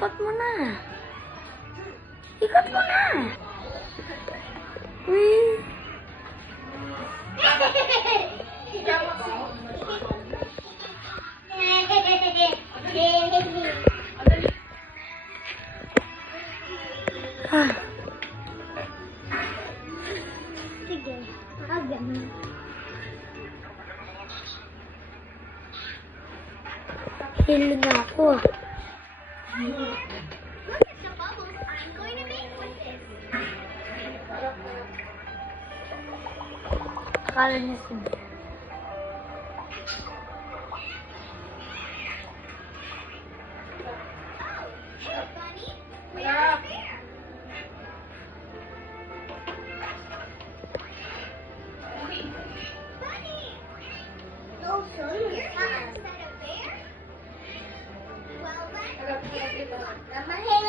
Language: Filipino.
Ikot mo na. Ikot mo na. Uy. Ah. Sige, agam. Hiling ako. Akala niya sino. No, son, you're fast. Namahe.